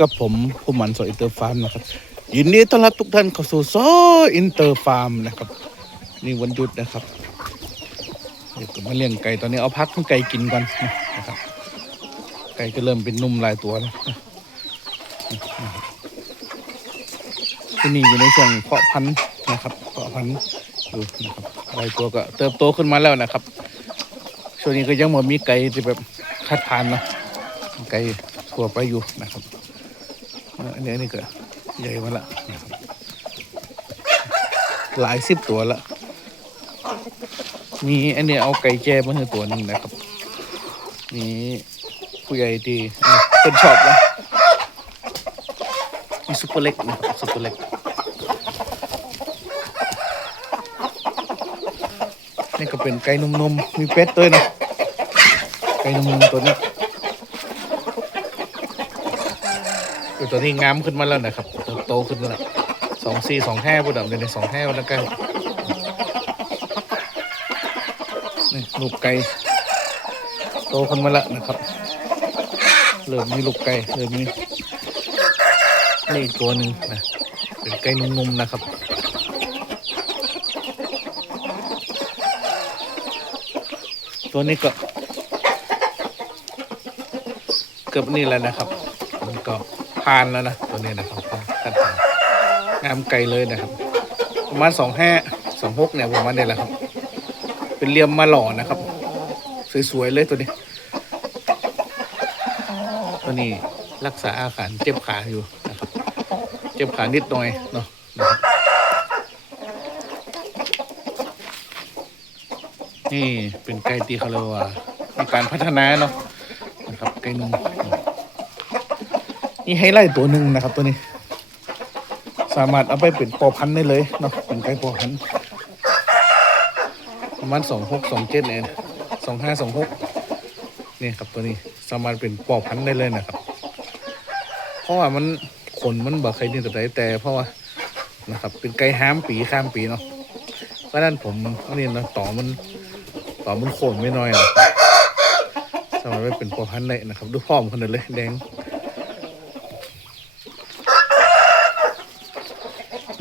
กับผมผู้มันโซอินเตอร์ฟาร์มนะครับยินดีต้อนรับทุกท่านเข้าสู่โซอินเตอร์ฟาร์มนะครับ นี่วันหยุดนะครับเดี๋ยวมาเลี้ยงไก่ตอนนี้เอาพักให้ไก่กินก่อนนะครับ ไก่ก็เริ่มเป็นนุ่มหลายตัวแล้วที่นี่อยู่ในช่วงเพาะพันธุ์นะครับเพาะพันธุ์อยู่นะครับหลายตัวก็เติบโตขึ้นมาแล้วนะครับช่วงนี้ก็ยังมีไก่ที่แบบคัดทานนะไก่ทั่วไปอยู่นะครับ อันนี้อันนี้ก็ใหญ่มาละหลายสิบตัวละมีอันนี้เอาไก่แจ้มาให้ตัวหนึ่งนะครับมีผู้ใหญ่ที่อะเป็นชอบแล้วมีซุปเปอร์เล็กนะครับซุปเปอร์เล็กนี่ก็เป็นไก่นุ่มมีเป็ดด้วยนะไก่นุ่มตัวนี้ คือตัวนี้งามขึ้นมาแล้วนะครับโตขึ้นมาแล้วสองสี่สองห้าผู้ดำเลยในสองห้าแล้วกันนี่ลูกไก่โตขึ้นมาแล้วนะครับเริ่มมีลูกไก่เริ่มมีนี่ตัวหนึ่งนะเป็นไก่นุ่มๆนะครับตัวนี้ก็เกือบนี่แล้วนะครับมันก็ ผ่านแล้วนะตัวนี้นะครับขั้นตอนงามไกลเลยนะครับ ประมาณสองห้าสองหกเนี่ยประมาณนี้แหละครับ เป็นเลี่ยมมาหล่อนะครับ สวยๆเลยตัวนี้ ตัวนี้รักษาอาการเจ็บขาอยู่นะครับ เจ็บขานิดหน่อยเนาะนี่เป็นไก่ตีเขาเรียว่ามีการพัฒนาเนาะนะครับไก่นุ่ม นี่ไฮไลท์ตัวหนึ่งนะครับตัวนี้ สามารถเอาไปเป็นปอพันได้เลยเนาะเป็นไก่ปอพันประมาณสองหกสองเจ็ดเนี่ยสองห้าสองหกนี่ครับตัวนี้สามารถเป็นปอพันได้เลยนะครับ เพราะว่ามันขนมันบอกใครนี่ตัวใดแต่เพราะว่านะครับ เป็นไก่ห้ามปีข้ามปีเนาะเพราะนั้นผมอันนี้นะต่อมันต่อมันโขนไม่น้อยนะสามารถไปเป็นปอพันได้นะครับ ดูพร้อมขนาดเลยแดง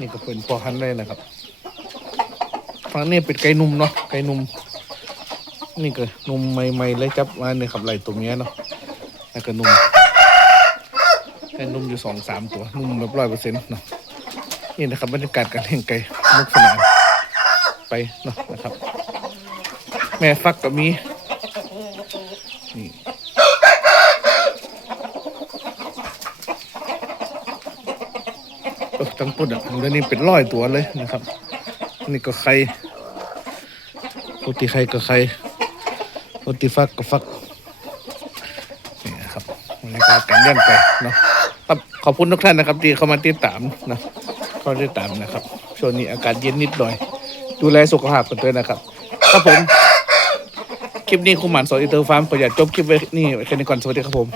นี่ก็เป็นปอพันธุ์เลยนะครับฝั่งนี้เป็นไก่นุ่มเนาะไก่นุ่มนี่ก็นุ่มใหม่ๆเลยจับมาเนี่ยครับไหลตัวเมียเนาะแล้วก็นุ่มไก่นุ่มอยู่สองสามตัวนุ่มแบบร้อยเปอร์เซ็นต์เนาะนี่นะครับบรรยากาศการเลี้ยงไก่มุกสนานไปเนาะนะครับ แม่ฟักก็มี นี่ เออทั้งปุ่นอะเดี๋ยวนี้เป็นร้อยตัวเลยนะครับ นี่ก็ไข่โรตีไข่ก็ไข่โรตีฟักก็ฟักนี่นะครับบรรยากาศการเลี้ยงไก่เนาะครับขอบคุณทุกท่านนะครับ ที่เข้ามาติดตามนะเข้าติดตามนะครับช่วงนี้อากาศเย็นนิดหน่อย ดูแลสุขภาพกันด้วยนะครับครับผมคลิปนี้คุณหมานสอนอินเตอร์ฟาร์มขออยากจบคลิปไว้นี่แค่นี้ก่อนสวัสดีครับผม